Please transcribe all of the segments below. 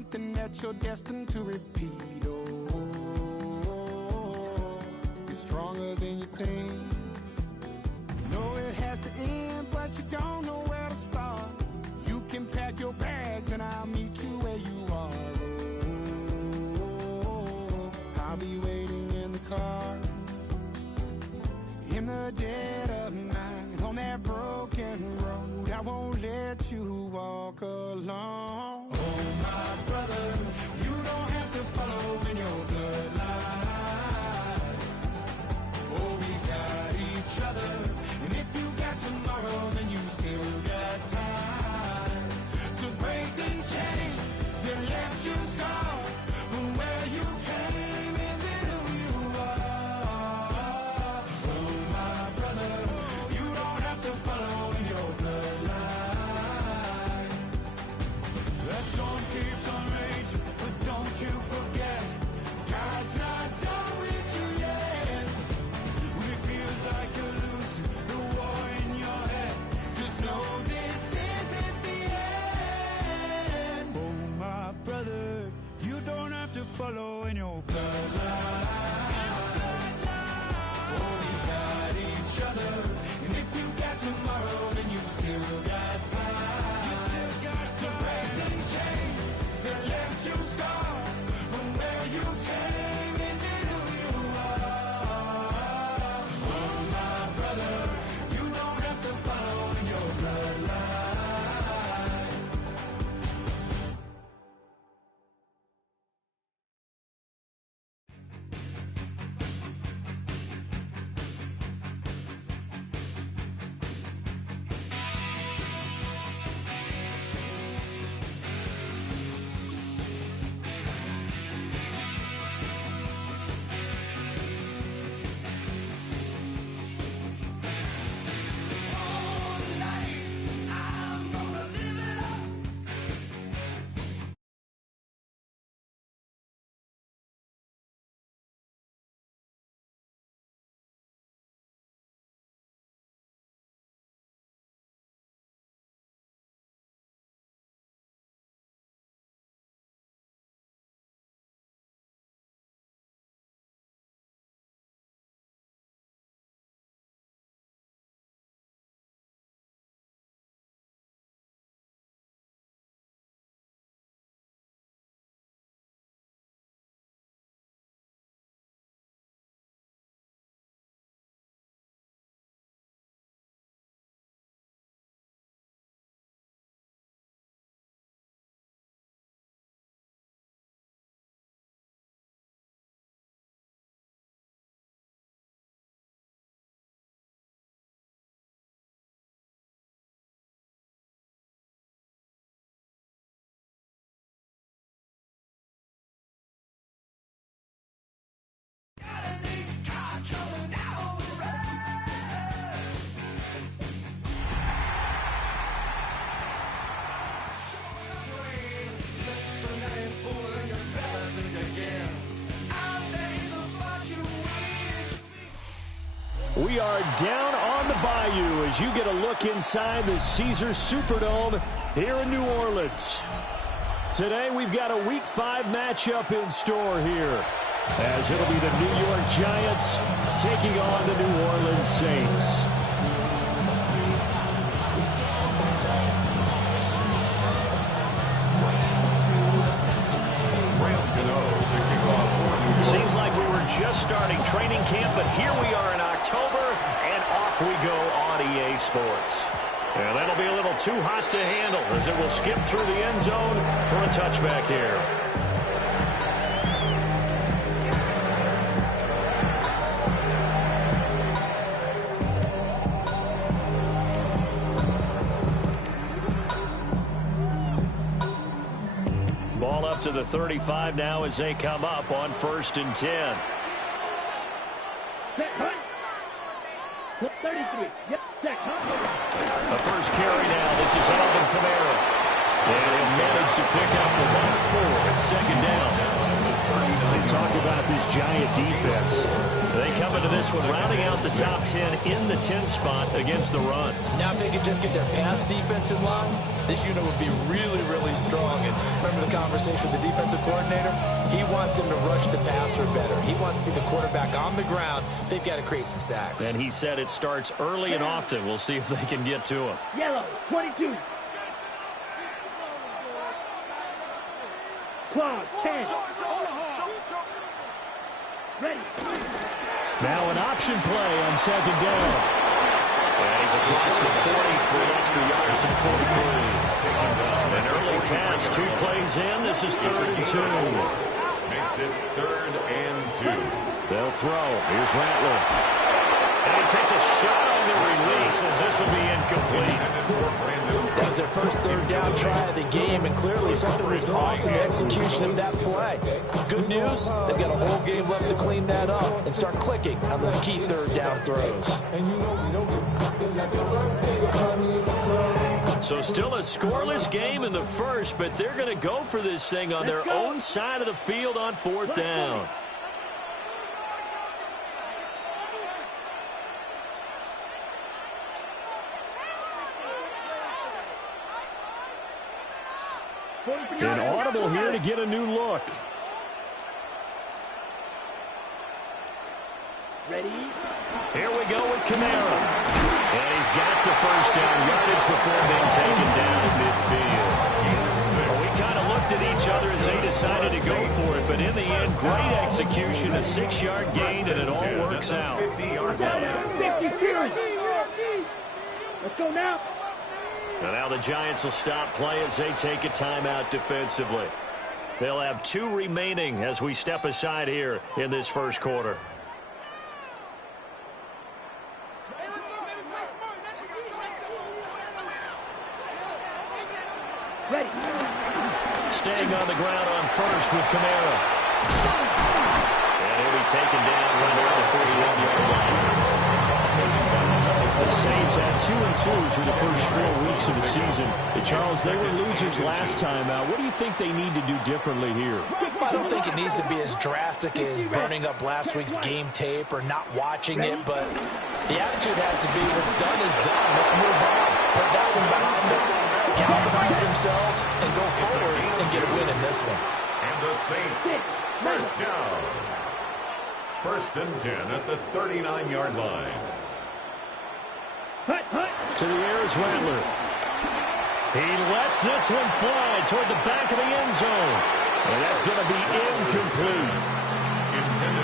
something that you're destined to repeat. Oh, you're stronger than you think. You know it has to end, but you don't know where to start. You can pack your bags and I'll meet you where you are. Oh, I'll be waiting in the car in the dead of night on that broken road. I won't let you walk alone. Oh, my brother, you don't have to follow in your bloodline. Oh, we got each other, and if you got tomorrow, then you still got time to break these chains that left you scarred. From where you came isn't who you are. Oh, my brother, you don't have to follow in your bloodline. That storm keeps on raging, but don't you forget, God's not done with you yet. When it feels like you're losing the war in your head, just know this isn't the end. Oh, my brother, you don't have to follow in your bloodline. Oh, we got each other, and if you got tomorrow, then you still got time. You still got to break these chains that left you scarred. From where you came isn't who you are. Oh, my brother, you don't have to follow in your bloodline. We are down on the bayou as you get a look inside the Caesars Superdome here in New Orleans. Today we've got a Week 5 matchup in store here, as it'll be the New York Giants taking on the New Orleans Saints. Seems like we were just starting training camp, but here we are in October, and off we go on EA Sports. And that'll be a little too hot to handle as it will skip through the end zone for a touchback here. Ball up to the 35 now as they come up on 1st and 10. 33. Yep, check. The first carry now. This is Alvin Kamara. And he'll manage to pick up about 4 at second down. They talk about this Giant defense. They come into this one rounding out the top 10 in the 10 spot against the run. Now if they could just get their pass defense in line, this unit would be really, really strong. And remember the conversation with the defensive coordinator? He wants them to rush the passer better. He wants to see the quarterback on the ground. They've got to create some sacks. And he said it starts early and often. We'll see if they can get to him. Yellow, 22. Claw, 10. Ready. Now an option play on second down. And he's across the 40 for an extra yards and 43. An early task, 2 plays in. This is 3rd and 2. Makes it 3rd and 2. They'll throw. Here's Rattler. And he takes a shot on the release as this will be incomplete. That was their first 3rd down try of the game, and clearly something was off in the execution of that play. Good news, they've got a whole game left to clean that up and start clicking on those key 3rd down throws. So still a scoreless game in the first, but they're going to go for this thing on their own side of the field on 4th down. An audible here to get a new look. Ready. Here we go with Kamara. And he's got the first down yardage before being taken down at midfield. Well, we kind of looked at each other as they decided to go for it, but in the end, great execution, a 6-yard gain, and it all works out. 50 carries. Let's go now. And now the Giants will stop play as they take a timeout defensively. They'll have 2 remaining as we step aside here in this first quarter. Ready. Staying on the ground on first with Kamara. And he'll be taken down right around the 41-yard line. The Saints had 2-2 through the first 4 weeks of the season. And Charles, they were losers last time out. What do you think they need to do differently here? I don't think it needs to be as drastic as burning up last week's game tape or not watching it, but the attitude has to be what's done is done. Let's move on. Put that one behind them, galvanize themselves, and go forward and get a win in this one. And the Saints, first down. 1st and 10 at the 39-yard line. To the air is Rattler. He lets this one fly toward the back of the end zone. And that's going to be incomplete.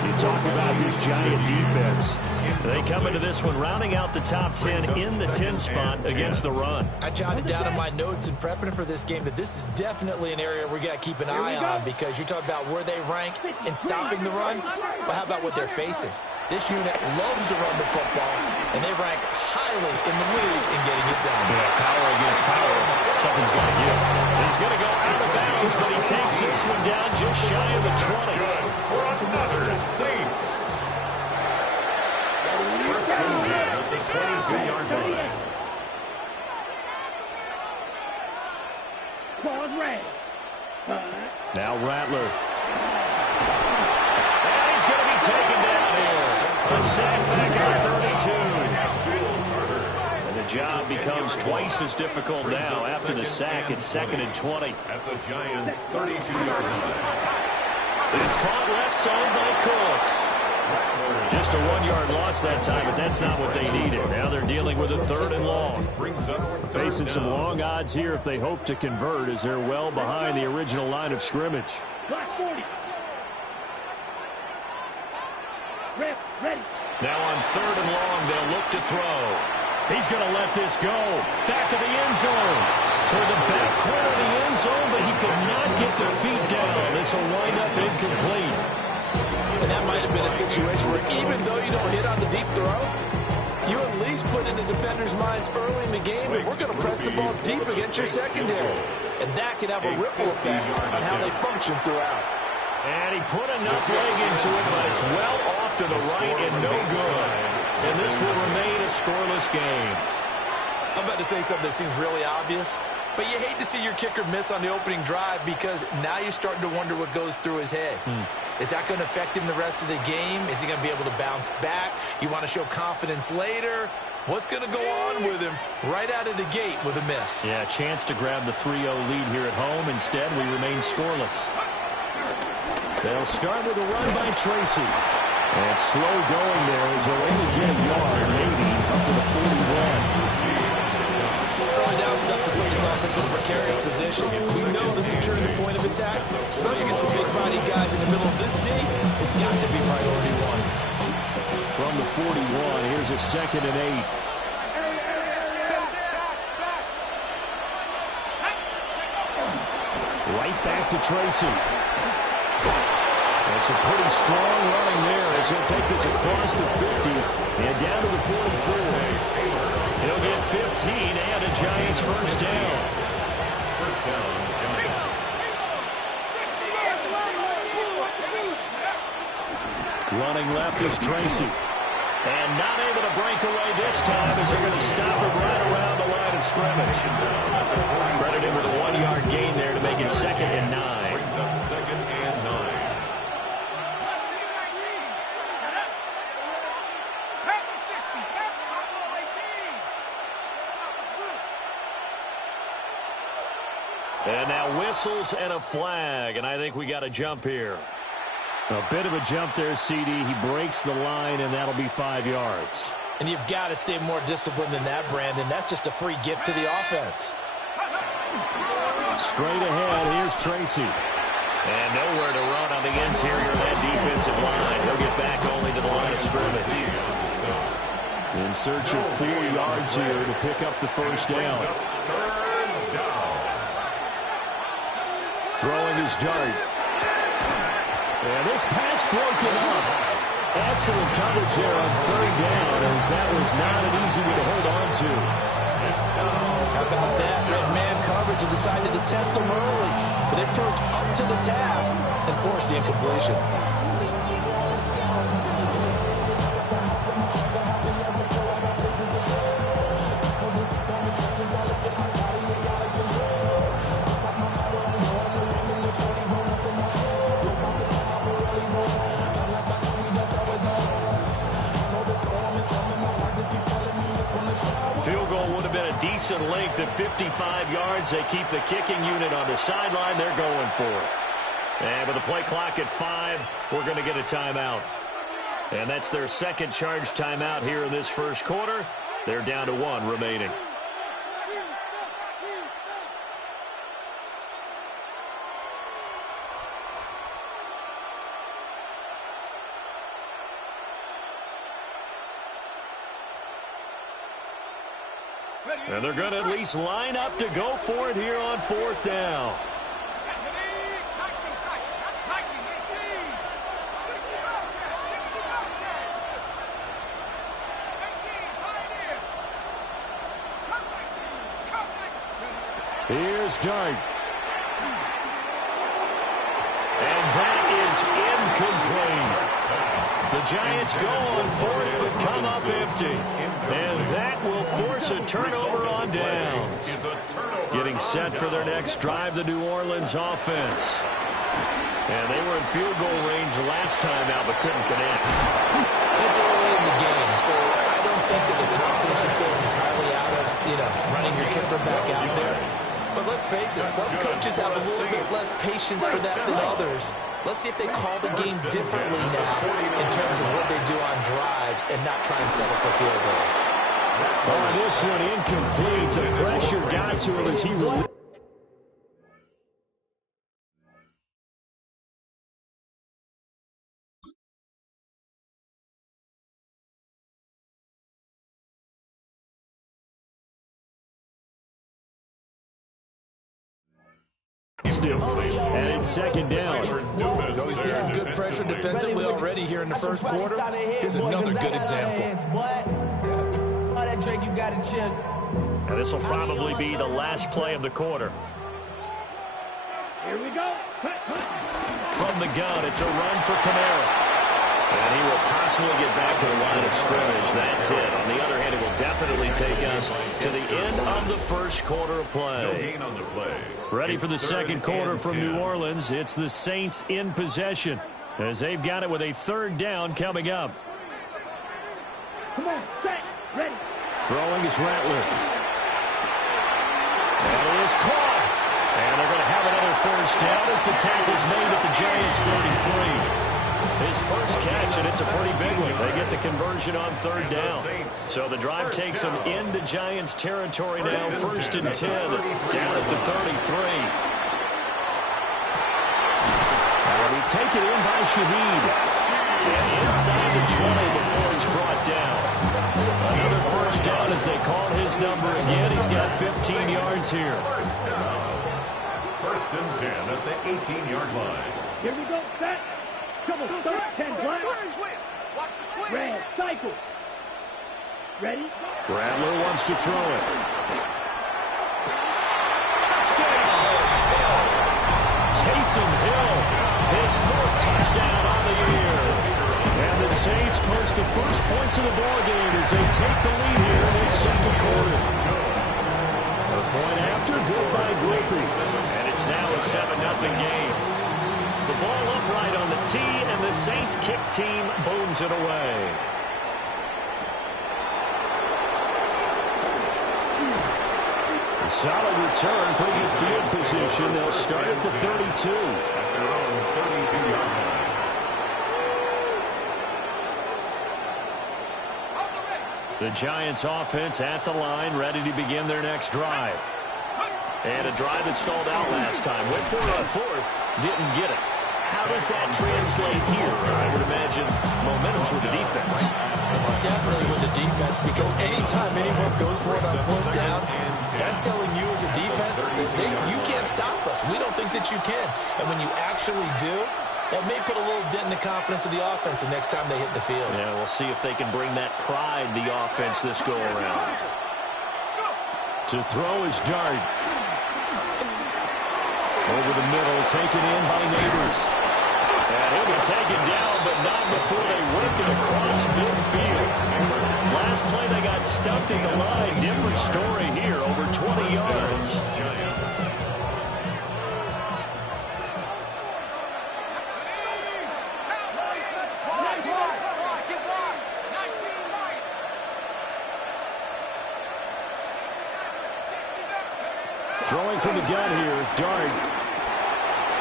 You talk about this Giant defense. They come into this one rounding out the top 10 in the 10 spot against the run. I jotted down in my notes in prepping for this game that this is definitely an area we got to keep an eye on, because you talk about where they rank in stopping the run, but how about what they're facing? This unit loves to run the football, and they rank highly in the league in getting it done. Yeah, power against power. Something's got to give. He's going to go out of bounds, but he takes this one down just shy of the 20. Good for another Saints. 1st and 10 at the 22-yard line. Claws red. Now Rattler. And he's going to be taken down here. A sack back at 32. And the job becomes twice as difficult now. After the sack, it's 2nd and 20. At the Giants' 32-yard line. It's caught left side by Cooks. Just a 1-yard loss that time, but that's not what they needed. Now they're dealing with a 3rd and long. Brings up Facing some long odds here if they hope to convert, as they're well behind the original line of scrimmage. Black 40. Rep, ready. Now on 3rd and long, they'll look to throw. He's going to let this go. Back of the end zone. Toward the back corner of the end zone, but he could not get the feet down. This will wind up incomplete. And that might have been a situation where even though you don't hit on the deep throw, you at least put in the defender's minds early in the game that we're going to press the ball deep against your secondary. And that can have a ripple effect on how they function throughout. And he put enough leg into it, but it's well off to the right and no good. And this will remain a scoreless game. I'm about to say something that seems really obvious, But you hate to see your kicker miss on the opening drive because now you're starting to wonder what goes through his head. Is that going to affect him the rest of the game? Is he going to be able to bounce back? You want to show confidence later? What's going to go on with him right out of the gate with a miss? Yeah, a chance to grab the 3-0 lead here at home. Instead, we remain scoreless. They'll start with a run by Tracy. And slow going there as they'll only get a yard, maybe, up to the 41. Early down stuff to put this offense in a precarious position. We know that securing the point of attack, especially against the big-bodied guys in the middle of this D, has got to be priority one. From the 41, here's a 2nd and 8. Right back to Tracy. There's some pretty strong running there as he'll take this across the 50 and down to the 44. He'll get 15 and a Giants first down. First down, Giants. Running left is Tracy. And not able to break away this time as they're going to stop him right around the line of scrimmage. Credit him with a 1-yard gain there to make it 2nd and 9. Brings up 2nd and 9. And now whistles and a flag, and I think we got a jump here. A bit of a jump there, CD. He breaks the line, and that'll be 5 yards. And you've got to stay more disciplined than that, Brandon. That's just a free gift to the offense. Straight ahead, here's Tracy. And nowhere to run on the interior of that defensive line. He'll get back only to the line of scrimmage. In search of 4 yards here to pick up the first down. Throwing his dart. And this pass broken up. Excellent coverage there on 3rd down, as that was not an easy one to hold on to. How about that? Red man coverage and decided to test them early. But they proved up to the task and forced the incompletion. Field goal would have been a decent length at 55 yards. They keep the kicking unit on the sideline. They're going for it. And with the play clock at 5, we're going to get a timeout. And that's their 2nd charge timeout here in this first quarter. They're down to 1 remaining. And they're going to at least line up to go for it here on 4th down. Here's Dart. And that is incomplete. The Giants go on 4th but come up empty. And that will force a turnover on downs. Getting set for their next drive, the New Orleans offense. And they were in field goal range last time out but couldn't connect. It's early in the game, so I don't think that the confidence just goes entirely out of, running your kicker back out there. But let's face it, some coaches have a little bit less patience for that than others. Let's see if they call the game differently now in terms of what they do on drives and not try and settle for field goals. Oh, this one incomplete. The pressure got to him as he released. And it's 2nd down. So we've seen some good pressure defensively already here in the first quarter. Here's another good example. And this will probably be the last play of the quarter. Here we go. From the gun, it's a run for Kamara. And he will possibly get back to the line of scrimmage. That's it. On the other hand, it will definitely take us to the end of the first quarter of play. No gain on the play. Ready for the It's second 3rd quarter and from 10. New Orleans. It's the Saints in possession as they've got it with a 3rd down coming up. Come on, set, ready. Throwing is Rattler. And it is caught. And they're going to have another first down as the tackle's made at the Giants' 33. His first catch, and it's a pretty big one. They get the conversion on 3rd down. So the drive takes them into Giants territory now. 1st and 10, down at the 33. Will be taken in by Shaheed. And inside the 20 before he's brought down. Another first down as they call his number again. He's got 15 yards here. 1st and 10 at the 18-yard line. Here we go, set. Double, 10 black. Red, cycle. Ready? Rattler wants to throw it. Touchdown! Taysom Hill, his 4th touchdown on the year. And the Saints post the first points of the ballgame as they take the lead here in this second quarter. A point after, good by Griffey. And it's now a 7-0 game. The ball upright on the tee, and the Saints kick team booms it away. A solid return, pretty good field position. They'll start at the 32. At their own 32-yard line. The Giants offense at the line, ready to begin their next drive. And a drive that stalled out last time. Went for a 4th, didn't get it. How does that translate here? I would imagine momentum's with the defense. Definitely with the defense, because anytime anyone goes for it on 4th down, that's telling you as a defense that you can't stop us. We don't think that you can. And when you actually do, that may put a little dent in the confidence of the offense the next time they hit the field. Yeah, we'll see if they can bring that pride, the offense, this go-around. To throw is Dart. Over the middle, taken in by Neighbors. And he'll be taken down, but not before they work it across midfield. Last play, they got stuffed at the line. Different story here, over 20 yards. Throwing from the gun here, Dart.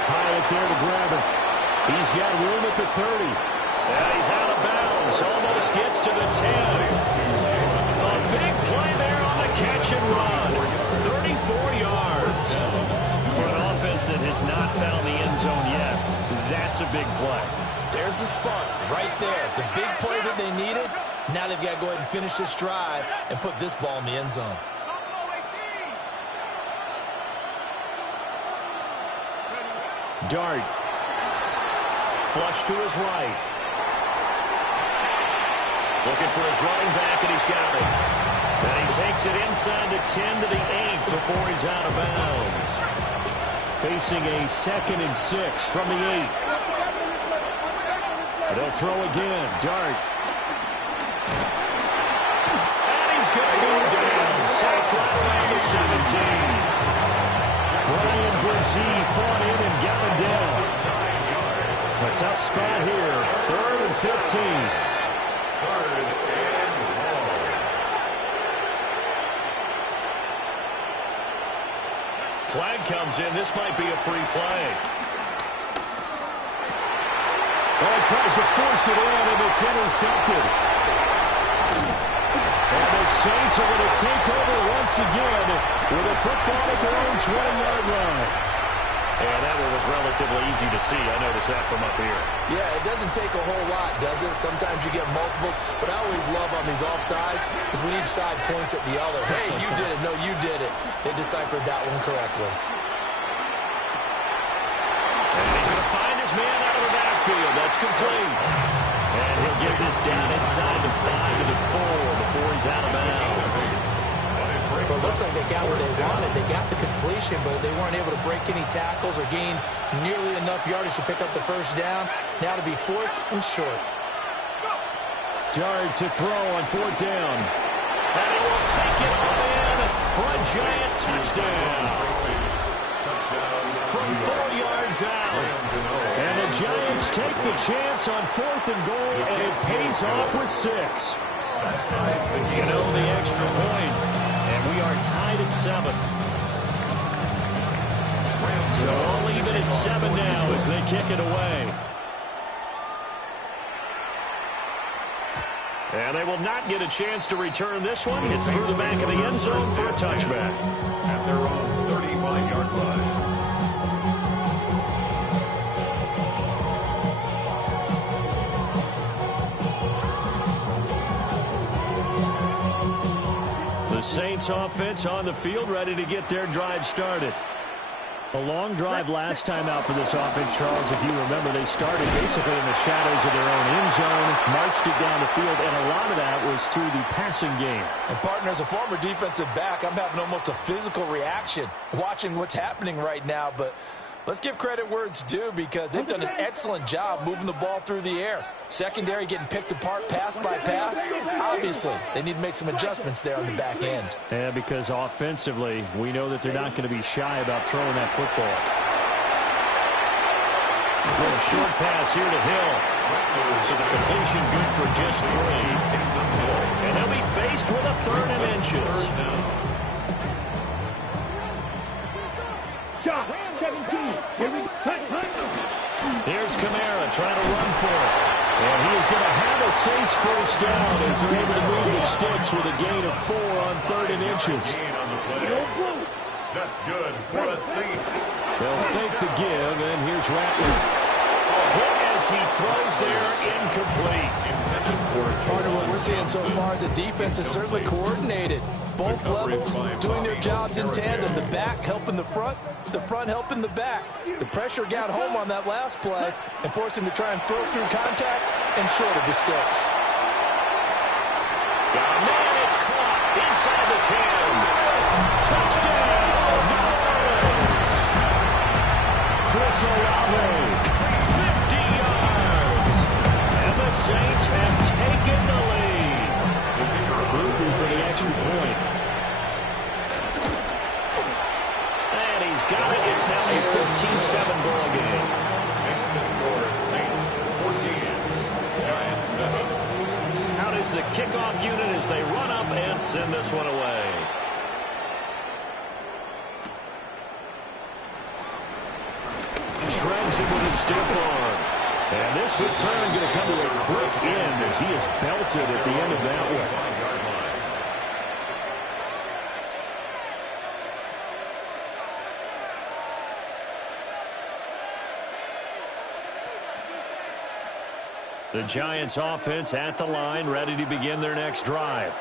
Hyatt there to grab it. He's got room at the 30. And he's out of bounds. Almost gets to the 10. A big play there on the catch and run. 34 yards. For an offense that has not found the end zone yet, that's a big play. There's the spark right there. The big play that they needed. Now they've got to go ahead and finish this drive and put this ball in the end zone. Dart. Flush to his right. Looking for his running back, and he's got it. And he takes it inside the 10 to the 8 before he's out of bounds. Facing a 2nd and 6 from the 8. They'll throw again. Dart. And he's going to go down. Sacked right around the 17. Brian Brzee fought in and got him down. A tough spot here. 3rd and 15. 3rd and long. Flag comes in. This might be a free play. Oh, tries to force it in, and it's intercepted. And the Saints are going to take over once again with a football at their own 20-yard line. And that one was relatively easy to see. I noticed that from up here. Yeah, it doesn't take a whole lot, does it? Sometimes you get multiples. What I always love on these offsides is when each side points at the other. Hey, you did it. No, you did it. They deciphered that one correctly. And he's going to find his man out of the backfield. That's complete. And he'll get this down inside the 5 to the 4 before he's out of bounds. Well, it looks like they got what they wanted. They got the completion, but they weren't able to break any tackles or gain nearly enough yardage to pick up the first down. Now to be 4th and short. Dart to throw on 4th down. And he will take it all in for a Giant touchdown. From 4 yards out. And the Giants take the chance on 4th and goal, and it pays off with 6. The extra point. And we are tied at 7. So all even at 7 now as they kick it away. And they will not get a chance to return this one. It's through the back of the end zone for a touchback. At their own 35-yard line. The Saints offense on the field, ready to get their drive started. A long drive last time out for this offense, Charles. If you remember, they started basically in the shadows of their own end zone, marched it down the field, and a lot of that was through the passing game. And, partner, as a former defensive back, I'm having almost a physical reaction watching what's happening right now. But let's give credit where it's due because they've done an excellent job moving the ball through the air. Secondary getting picked apart pass by pass. Obviously, they need to make some adjustments there on the back end. Yeah, because offensively, we know that they're not going to be shy about throwing that football. Little short pass here to Hill. So the completion good for just 3. And they'll be faced with a 3rd and inches. Shot, 17. Here we go. Here's Kamara trying to run for it. And he is going to have a Saints first down as they're able to move the sticks with a gain of 4 on 3rd and inches. Gain on the play. That's good for the Saints. They'll fake the give, and here's Rattler. A hit as he throws there, incomplete. Part of what we're seeing so far is the defense is certainly coordinated. Both levels doing their jobs in tandem. The back helping the front helping the back. The pressure got home on that last play and forced him to try and throw through contact and short of the sticks. Got a man, it's caught inside the 10. Touchdown, New Orleans. Chris Olave, 50 yards. And the Saints have taken the lead. Grouping for the extra point. And he's got it. It's now a 13-7 ball game. Makes the score Saints 14, Giants 7. Out is the kickoff unit as they run up and send this one away. Shreds him with a stiff arm. And this return going to come to a quick end as he is belted at the end of that one. The Giants offense at the line, ready to begin their next drive.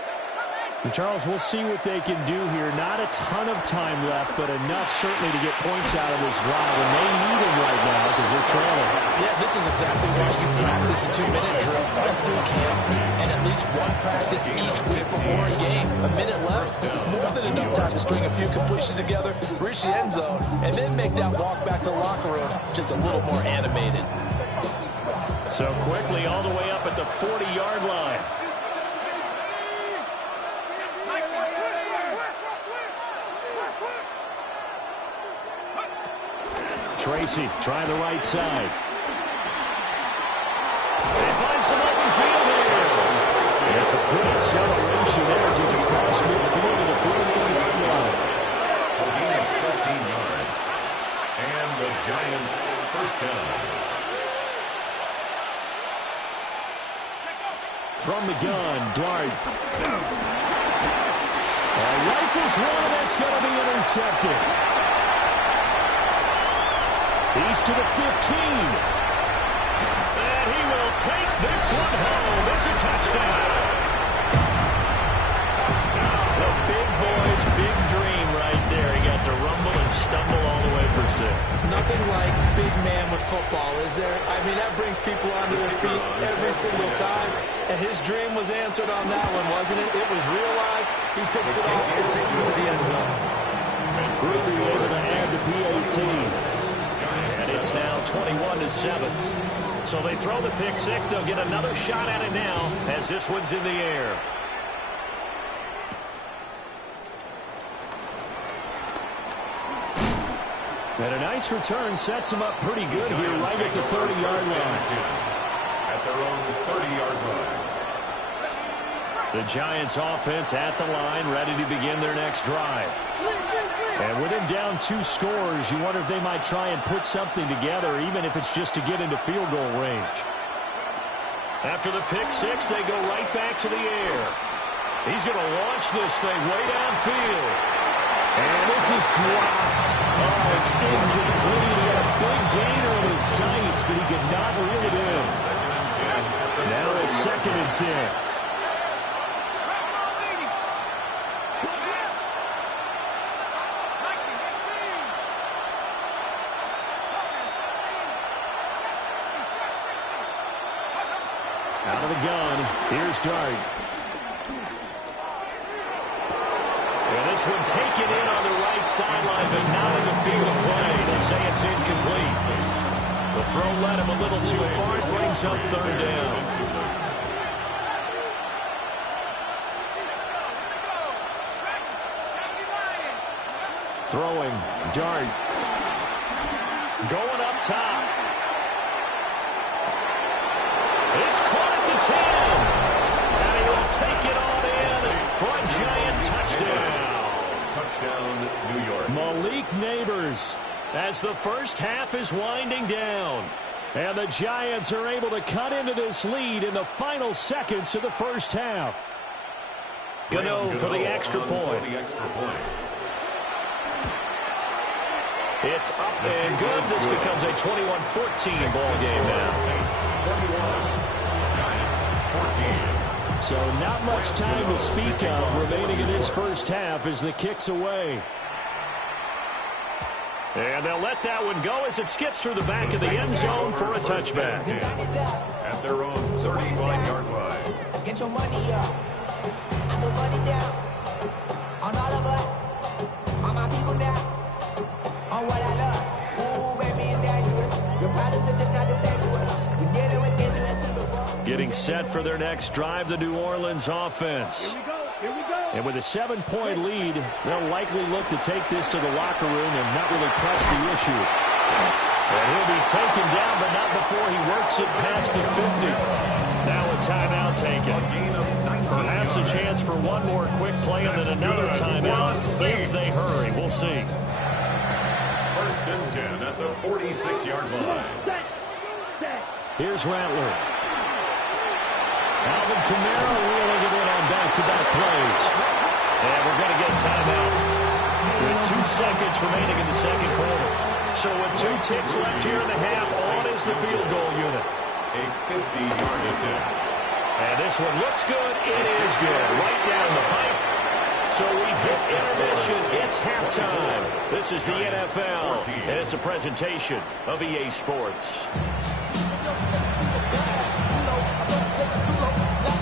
And Charles, we'll see what they can do here. Not a ton of time left, but enough certainly to get points out of this drive. And they need them right now because they're trailing. Yeah, this is exactly why you practice a 2-minute drill all through camp and at least one practice each week before a game. A minute left, more than enough time to string a few completions together, reach the end zone, and then make that walk back to the locker room just a little more animated. So quickly all the way up at the 40-yard line. Tracy trying the right side. They find some open field here. And it's a good acceleration there as he's across midfield to the 41-yard line. A gain of 13 yards. And the Giants first down. From the gun, Dart. Rifles one, that's going to be intercepted. He's to the 15. And he will take this one home. It's a touchdown. The big boy's big dream right there. He got to rumble and stumble all the way for 6. Nothing like big man with football, is there? I mean, that brings people onto their feet every single time. And his dream was answered on that one, wasn't it? It was realized. He picks it off and takes it to the end zone. Groupie able to add the PAT. And it's now 21-7. So they throw the pick six. They'll get another shot at it now as this one's in the air. And a nice return sets them up pretty good here right at the 30-yard line. At their own 30-yard line. The Giants offense at the line, ready to begin their next drive. And with him down 2 scores, you wonder if they might try and put something together, even if it's just to get into field goal range. After the pick six, they go right back to the air. He's going to launch this thing way downfield. And this is dropped. Oh, it's incomplete. He had a big gainer in his sights, but he could not reel it in. Now it's 2nd and 10. Out of the gun, here's Dart. And this one taken in on the right sideline, but not in the field of play. They say it's incomplete. The throw led him a little too far. It brings up 3rd down. Throwing, Dart. Going up top. It's caught at the 10. And he will take it on in for a Giant touchdown. Touchdown, New York. Malik Neighbors as the first half is winding down. And the Giants are able to cut into this lead in the final seconds of the first half. Gano for the extra point. It's up and good. This becomes a 21-14 ball game now. So not much time to speak of remaining in this first half as the kick's away. And they'll let that one go as it skips through the back of the end zone for a touchback. At their own 35-yard line. Get your money up. I put money down. On all of us. On my people now. On what I love. Ooh, baby, it's dangerous. Your problems are just not the same to us. We're dealing with things you ain't seen before. Getting set for their next drive, the New Orleans offense. Here we go. Here we go. And with a 7-point lead, they'll likely look to take this to the locker room and not really press the issue. And he'll be taken down, but not before he works it past the 50. Now a timeout taken. Perhaps a chance for one more quick play and then another timeout if they hurry. We'll see. 1st and 10 at the 46-yard line. Here's Rattler. Alvin Kamara reeling it in on back-to-back plays. And we're going to get a timeout with 2 seconds remaining in the second quarter. So with 2 ticks left here in the half, on is the field goal unit. A 50-yard attempt. And this one looks good. It is good. Right down the pipe. So we've hit intermission. It's halftime. This is the NFL, and it's a presentation of EA Sports.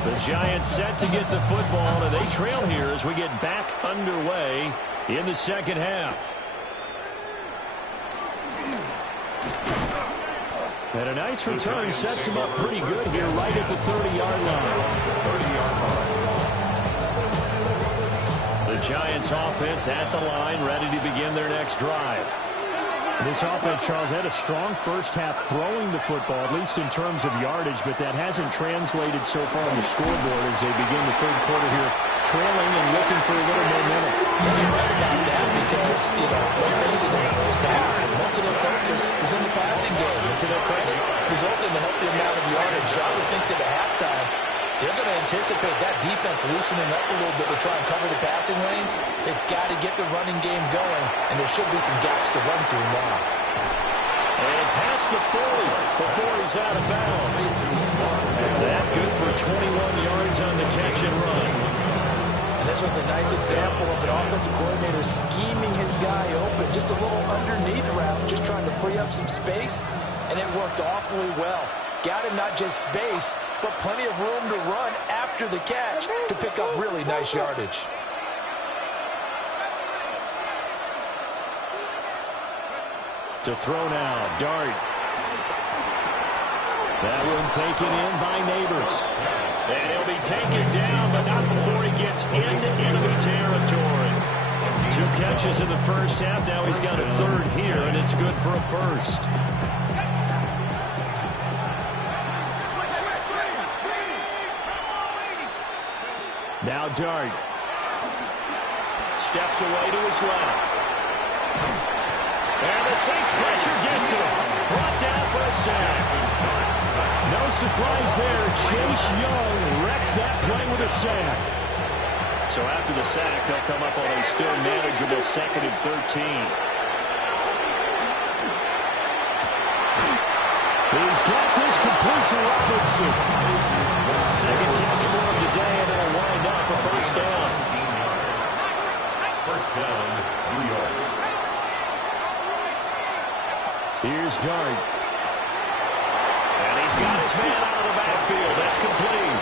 The Giants set to get the football, and they trail here as we get back underway in the second half. And a nice return sets him up pretty good here right at the 30-yard line. 30-yard line. The Giants offense at the line, ready to begin their next drive. This offense, Charles, had a strong first half throwing the football, at least in terms of yardage, but that hasn't translated so far on the scoreboard as they begin the third quarter here, trailing and looking for a little momentum. You're right about that because, what's crazy in the first half, most of their focus was in the passing game, and to their credit, resulted in a healthy amount of yardage. So I would think that at halftime, they're going to anticipate that defense loosening up a little bit to try and cover the passing lanes. They've got to get the running game going, and there should be some gaps to run through now. And past the 40 before he's out of bounds. And that good for 21 yards on the catch and run. And this was a nice example of an offensive coordinator scheming his guy open. Just a little underneath route, just trying to free up some space, and it worked awfully well. Got him not just space, but plenty of room to run after the catch to pick up really nice yardage. To throw now, Dart. That one taken in by Neighbors. And he'll be taken down, but not before he gets into enemy territory. 2 catches in the first half. Now he's got a third here, and it's good for a first. Now Dart. Steps away to his left. And the Saints pressure gets him. Brought down for a sack. No surprise there. Chase Young wrecks that play with a sack. So after the sack, they'll come up on a still manageable 2nd and 13. He's got this complete to Robinson. Second catch for him today, and it'll wind up a first down. First down, New York. Here's Dart. And he's got his man out of the backfield. That's complete.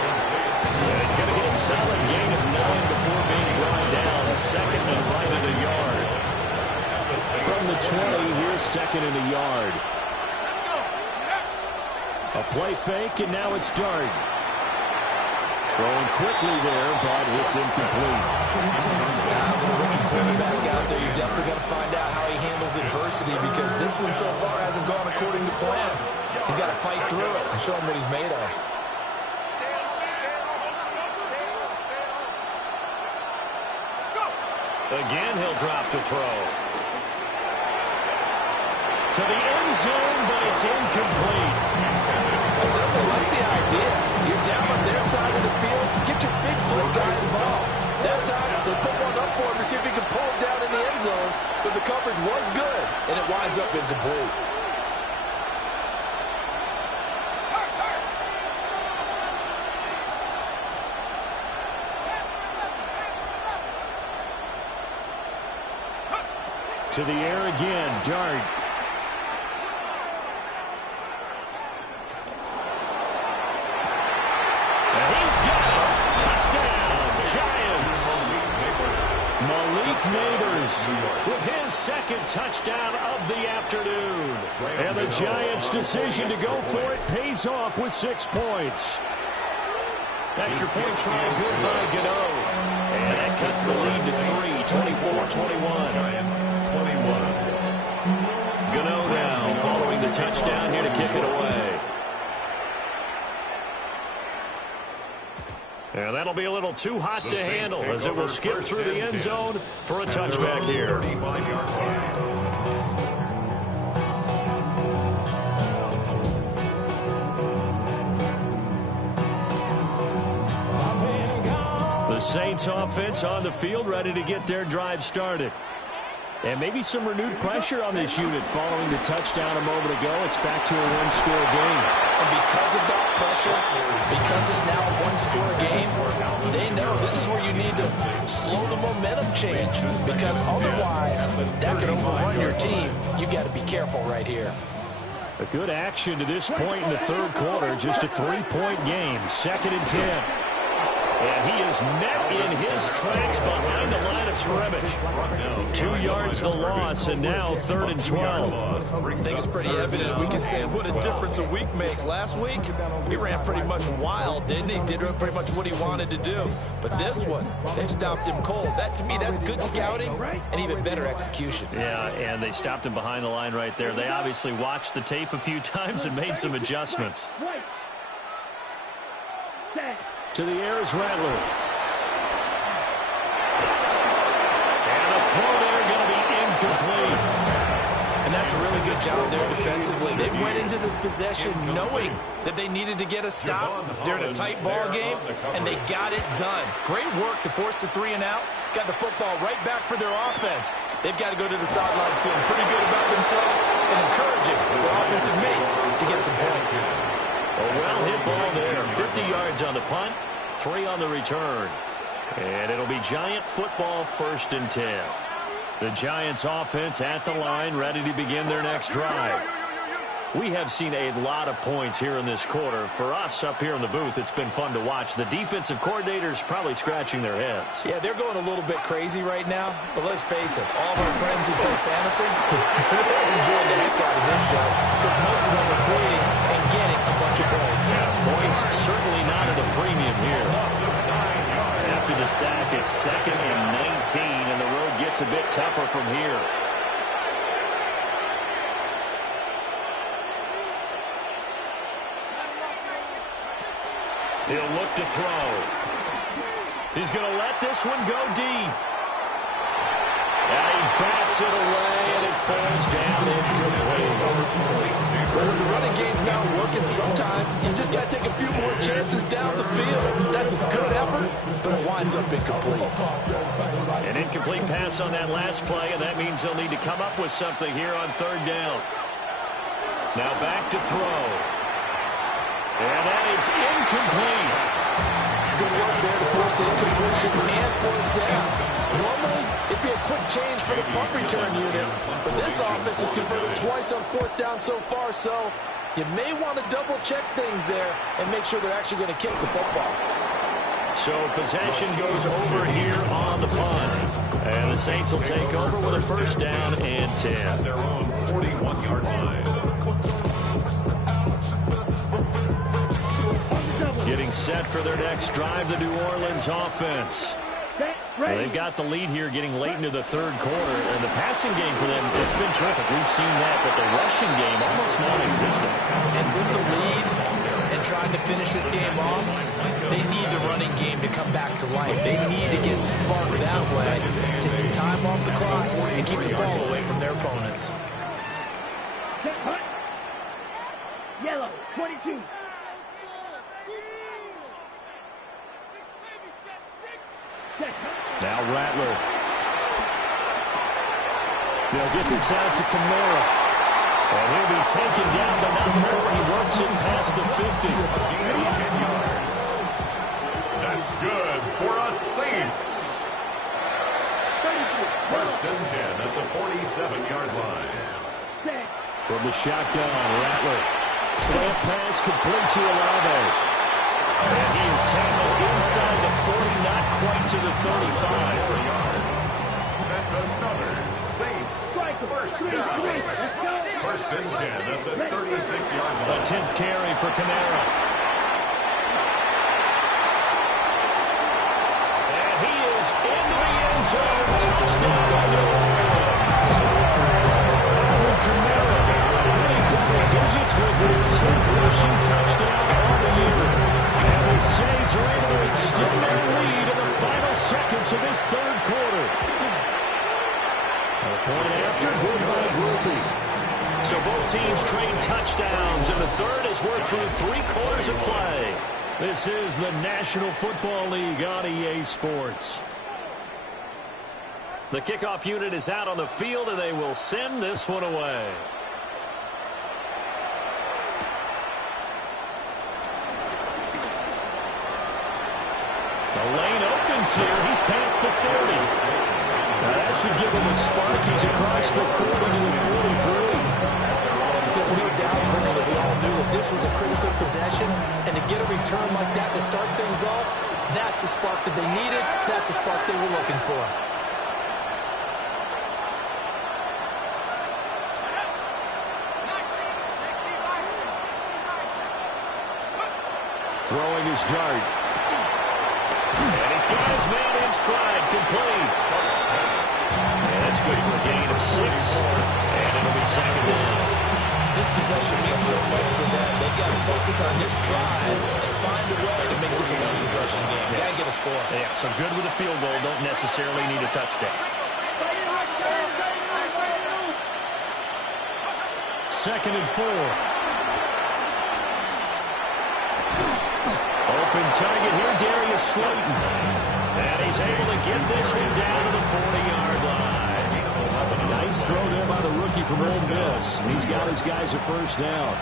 And he's going to get a solid gain of 9 before being brought down. 2nd and right at a yard. From the 20, here's 2nd and a yard. A play fake, and now it's Dart. Throwing quickly there, but it's incomplete. With a rookie quarterback out there, you're definitely going to find out how he handles adversity, because this one so far hasn't gone according to plan. He's got to fight through it and show him what he's made of. Again, he'll drop to throw. To the end zone, but it's incomplete. I certainly like the idea. You're down on their side of the field. Get your big play guy involved. That time, they put one up for him to see if he can pull him down in the end zone. But the coverage was good, and it winds up incomplete. To the air again, Dart. And he's got it. Touchdown, Giants. Malik Neighbors with his 2nd touchdown of the afternoon. And the Giants' decision to go for it pays off with 6 points. Extra point try good by Gano. And that cuts the lead to 3, 24-21. Giants 21. Gano now following the touchdown here to kick it away. And that'll be a little too hot to handle as it will skip through the end zone for a touchback here. 35-yard line. The Saints offense on the field, ready to get their drive started. And maybe some renewed pressure on this unit following the touchdown a moment ago. It's back to a 1-score game. And because of that pressure, because it's now a 1-score game, they know this is where you need to slow the momentum change, because otherwise that could overrun your team. You've got to be careful right here. A good action to this point in the 3rd quarter. Just a 3-point game. 2nd and 10. And he is met in his tracks behind the line of scrimmage. 2 yards the loss, and now 3rd and 12. I think it's pretty evident. We can say what a difference a week makes. Last week, he ran pretty much wild, didn't he? Did pretty much what he wanted to do. But this one, they stopped him cold. That, to me, that's good scouting and even better execution. Yeah, and they stopped him behind the line right there. They obviously watched the tape a few times and made some adjustments. To the air is Rattler. And the throw there going to be incomplete. And that's a really good job there defensively. They went into this possession knowing that they needed to get a stop. They're in a tight ball game, and they got it done. Great work to force the 3 and out. Got the football right back for their offense. They've got to go to the sidelines feeling pretty good about themselves and encouraging their offensive mates to get some points. A well-hit ball there. 50 yards on the punt, 3 on the return. And it'll be Giant football, 1st and 10. The Giants offense at the line, ready to begin their next drive. We have seen a lot of points here in this quarter. For us up here in the booth, it's been fun to watch. The defensive coordinators probably scratching their heads. Yeah, they're going a little bit crazy right now, but let's face it, all of our friends who play fantasy, they're enjoying the heck out of this show because most of them are creating and getting a bunch of points. Yeah, points certainly not at a premium here. After the sack, it's 2nd and 19, and the road gets a bit tougher from here. He'll look to throw. He's going to let this one go deep. And he bats it away, and it falls down incomplete. Well, when the running game's not working, sometimes you just got to take a few more chances down the field. That's a good effort, but it winds up incomplete. An incomplete pass on that last play, and that means they'll need to come up with something here on 3rd down. Now back to throw. And that is incomplete. Good work there to force the incompletion and 4th down. Normally, it'd be a quick change for the punt return unit, but this offense has converted twice on 4th down so far, so you may want to double-check things there and make sure they're actually going to kick the football. So possession goes over here on the punt. And the Saints will take over with a 1st down and 10. At their own 41-yard line. Getting set for their next drive, the New Orleans offense. Well, they've got the lead here getting late into the 3rd quarter, and the passing game for them, it's been terrific. We've seen that, but the rushing game almost non-existent. And with the lead and trying to finish this game off, they need the running game to come back to life. They need to get sparked that way, take some time off the clock, and keep the ball away from their opponents. Yellow, 22. Now Rattler. They'll get this out to Kamara. And he'll be taken down, but not before he works it past the 50. That's good for us Saints. 1st and 10 at the 47-yard line. From the shotgun, Rattler. Slant pass complete to Olave. And he is tackled inside the 40, not quite to the 35. That's another Saints 1st down. 1st and 10 at the 36-yard A line. 10th carry for Kamara. And he is into the end zone. Touchdown by New Orleans. Alvin Kamara hitting double digits with his 10th rushing touchdown on the year. And the Saints are able to extend their lead in the final seconds of this 3rd quarter. A point after, good by Grupe. So both teams trade touchdowns, and the 3rd as we're through 3 quarters of play. This is the National Football League on EA Sports. The kickoff unit is out on the field, and they will send this one away. The lane opens here. He's past the 30. Now that should give him a spark. He's across the 40 to the 43. There's no doubt, Glenn, that we all knew that this was a critical possession, and to get a return like that to start things off, that's the spark that they needed. That's the spark they were looking for. Throwing his dart. And he's got his man in stride, complete. And that's good for a gain of 6. And it'll be 2nd down. This possession means so much for them. They got to focus on this drive and find a way to make this a one-possession game. Got to get a score. Yeah, so good with a field goal. Don't necessarily need a touchdown. 2nd and 4. Open target here, Darius Slayton. And he's able to get this one down to the 40-yard line. Nice throw there by the rookie from Ole Miss. He's got his guys a 1st down.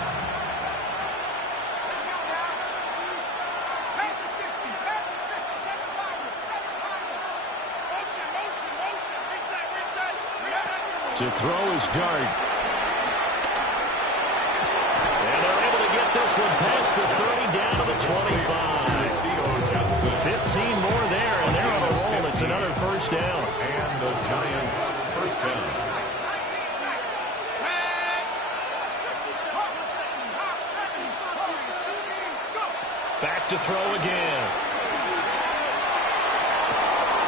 To throw his dart. get this one past the 30 down to the 25. 15 more there, and they're on a roll. It's another first down. And the Giants first down. Back to throw again.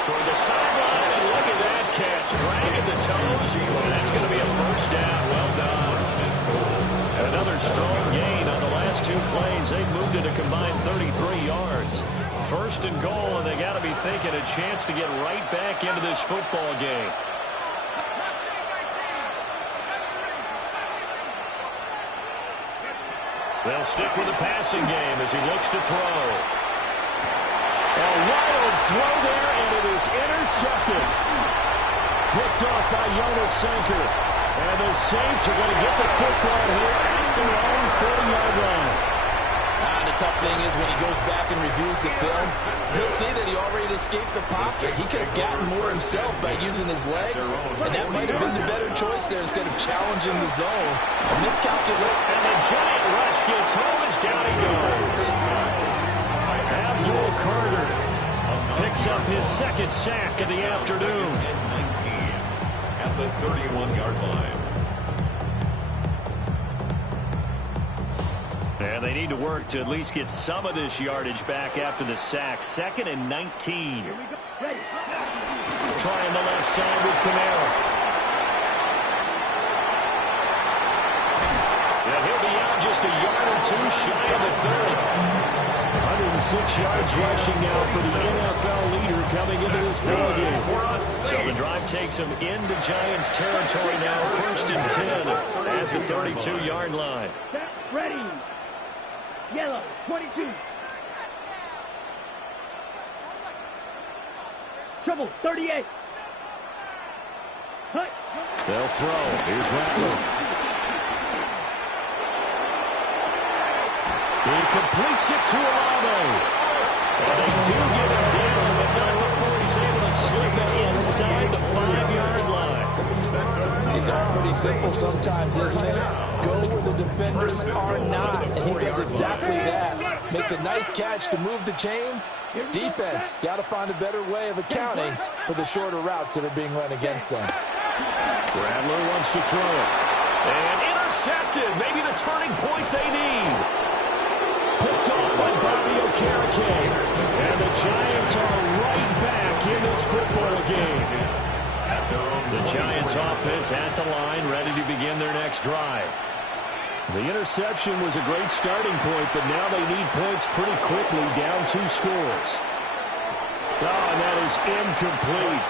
Toward the sideline, and look at that catch. Dragging the toes, and that's going to be a first down. Well done. And another strong gain on the last two plays. They've moved it a combined 33 yards. First and goal, and they got to be thinking a chance to get right back into this football game. They'll stick with the passing game as he looks to throw. A wild throw there, and it is intercepted. Picked off by Jonas Sanker. And the Saints are going to get the football here at their own 40-yard line. And the tough thing is when he goes back and reviews the film, he'll see that he already escaped the pocket. He could have gotten more himself by using his legs, and that might have been the better choice there instead of challenging the zone. Miscalculate. And the giant rush gets home as down he goes. Abdul Carter picks up his second sack of the afternoon. At the 31-yard line. And they need to work to at least get some of this yardage back after the sack. 2nd and 19. Trying the left side with Kamara. And he'll be out just a yard or two shy of the 30. 106 yards rushing now for the NFL leader coming into this ballgame. So the drive takes him into Giants territory now. 1st and 10 at the 32-yard line. Ready. Yellow, 22. Trouble, 38. Hut. They'll throw. Here's Rattler. He completes it to Olave. And they do get him down, but not before he's able to slip it inside the 5-yard line. It's all pretty simple sometimes, isn't it? Go where the defenders are not, and he does exactly that. Makes a nice catch to move the chains. Defense, got to find a better way of accounting for the shorter routes that are being run against them. Rattler wants to throw it. And intercepted. Maybe the turning point they need. Picked off by Bobby Okereke. And the Giants are right back in this football game. The Giants offense at the line, ready to begin their next drive. The interception was a great starting point, but now they need points pretty quickly, down 2 scores. Oh, and that is incomplete.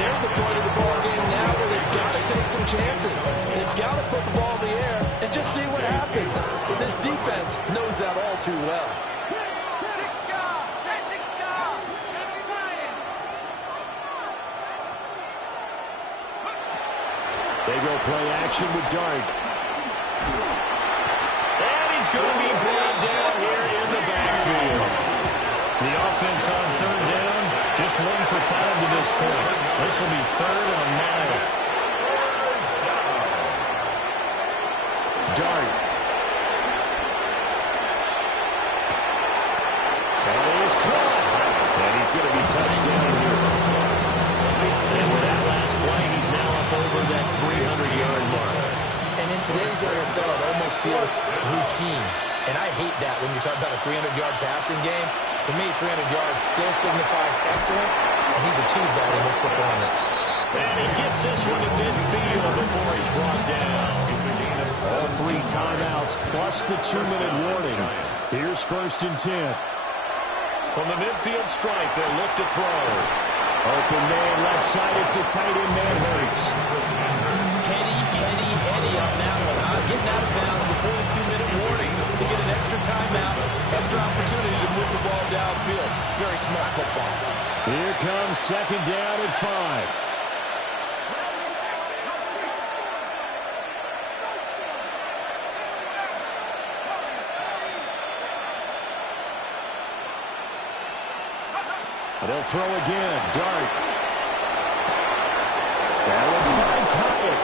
There's the point of the ball game now where they've got to take some chances. They've got to put the ball in the air and just see what happens. But this defense knows that all too well. They go play action with Dart. And he's going to be brought down here in the backfield. The offense on 3rd down, just 1 for 5 to this point. This will be 3rd and a mile. Dart. And he is caught. And he's going to be touched down here. And with that last play, he's now up over that 300-yard mark. And in today's NFL, it almost feels routine. And I hate that when you talk about a 300-yard passing game. To me, 300 yards still signifies excellence, and he's achieved that in this performance. And he gets this one to midfield before he's brought down. All 3 timeouts plus the 2-minute warning. Here's 1st and 10. From the midfield stripe, they'll look to throw. Open man left side, it's a tight end, man Hurts. Heady on that one, huh? Getting out of bounds before the 2-minute warning. They get an extra timeout, extra opportunity to move the ball downfield. Very smart football. Here comes 2nd down at 5. They'll throw again. Dart. Allen finds Hyatt.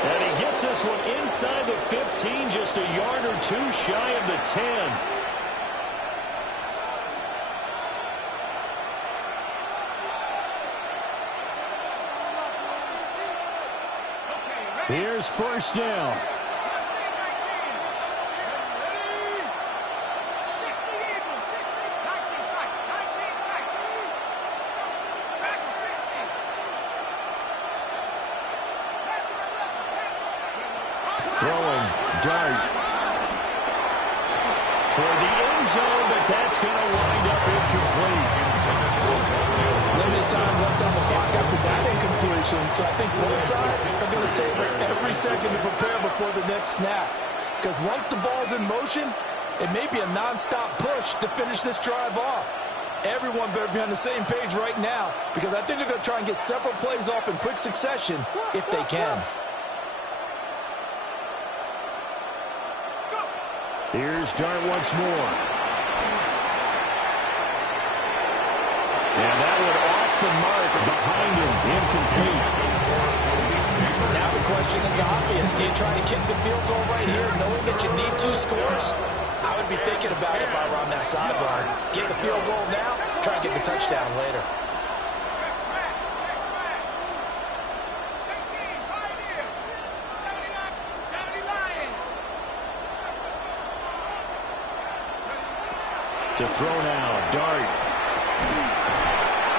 And he gets gets this one inside the 15, just a yard or two shy of the 10. Here's first down. Throwing dart toward the end zone, but that's going to wind up incomplete. Limited time left on the clock after that incompletion, so I think both sides are going to savor every second to prepare before the next snap. Because once the ball's in motion, it may be a non-stop push to finish this drive off. Everyone better be on the same page right now, because I think they're going to try and get several plays off in quick succession if they can. Here's Dart once more. And that one off the mark behind him, incomplete. Now the question is obvious. Do you try to kick the field goal right here knowing that you need 2 scores? I would be thinking about it if I were on that sideline. Get the field goal now, try and get the touchdown later. To throw now, Dart.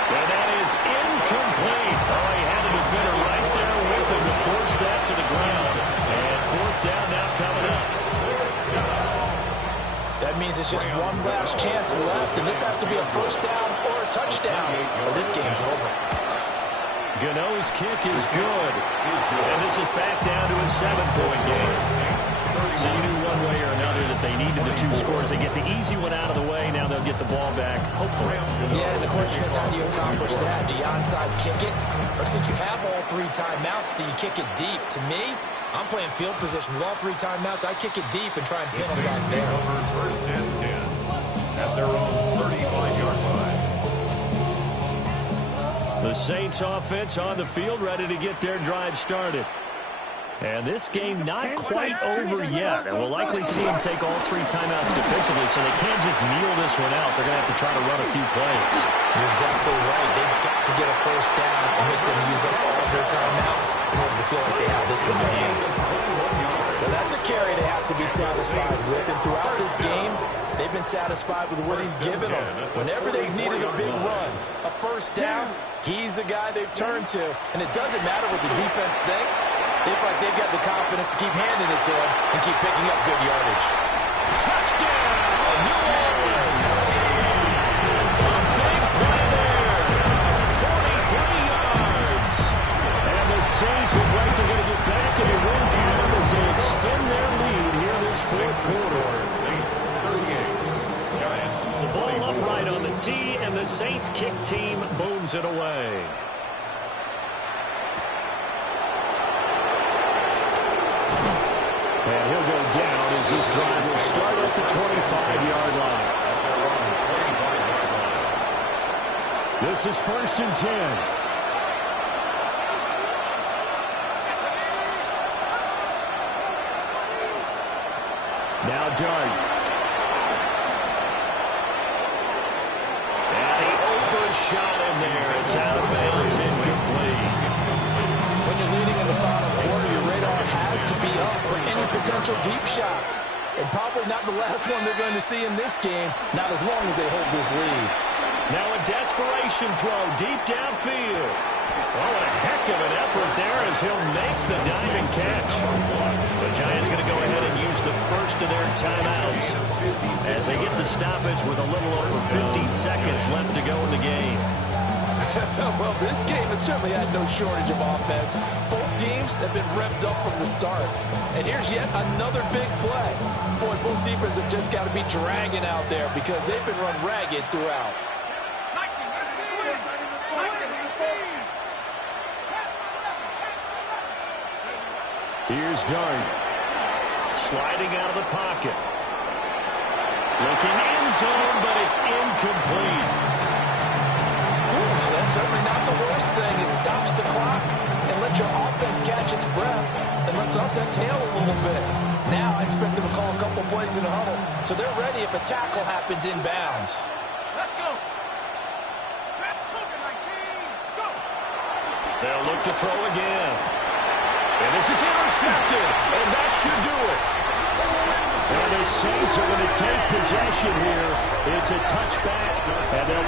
And that is incomplete. Oh, he had a defender right there with him to force that to the ground. And fourth down now coming up. That means it's just one last chance left, and this has to be a first down or a touchdown, or this game's over. Gano's kick is good. And this is back down to a 7-point game. So you knew one way or another that they needed the 2 scores. They get the easy one out of the way. Now they'll get the ball back, hopefully. Yeah, and the question is, how do you accomplish that? Do you onside kick it? Or since you have all 3 timeouts, do you kick it deep? To me, I'm playing field position with all 3 timeouts. I kick it deep and try and pin them back there. First and 10 at their own 35-yard line. The Saints offense on the field, ready to get their drive started. And this game not quite over yet. And we'll likely see them take all 3 timeouts defensively, so they can't just kneel this one out. They're going to have to try to run a few plays. You're exactly right. They've got to get a first down and make them use up all their timeouts in order to feel like they have this one in hand. Well, that's a carry they have to be satisfied with. And throughout this game, they've been satisfied with what he's given them. Whenever they've needed a big run, a first down, he's the guy they've turned to. And it doesn't matter what the defense thinks. They feel like they've got the confidence to keep handing it to him and keep picking up good yardage. Touchdown, New Orleans! A big play there. 43 yards. And the Saints look like they're going to get back in the win column as they extend their lead here this fourth quarter. Saints 38. Giants The ball upright on the tee, and the Saints kick team booms it away. And he'll go down as this drive will start at the 25-yard line. This is first and 10. Now Dart. And he overshot him there. It's out of bounds, incomplete. When you're leading in the final quarter, your radar has to be up for any potential deep shots. And probably not the last one they're going to see in this game, not as long as they hold this lead. Now a desperation throw deep downfield. Oh, what a heck of an effort there as he'll make the diving catch. The Giants going to go ahead and use the first of their timeouts as they get the stoppage with a little over 50 seconds left to go in the game. Well, this game has certainly had no shortage of offense. Both teams have been revved up from the start. And here's yet another big play. Boy, both defenses have just got to be dragging out there because they've been run ragged throughout. Here's Dart. Sliding out of the pocket. Looking end zone, but it's incomplete. That's certainly not the worst thing. It stops the clock and lets your offense catch its breath and lets Just exhale a little bit. Now I expect them to call a couple plays in the huddle, so they're ready if a tackle happens inbounds. Let's go. They'll look to throw again. And this is intercepted, and that should do it. And the Saints are going to take possession here. It's a touchback, and they'll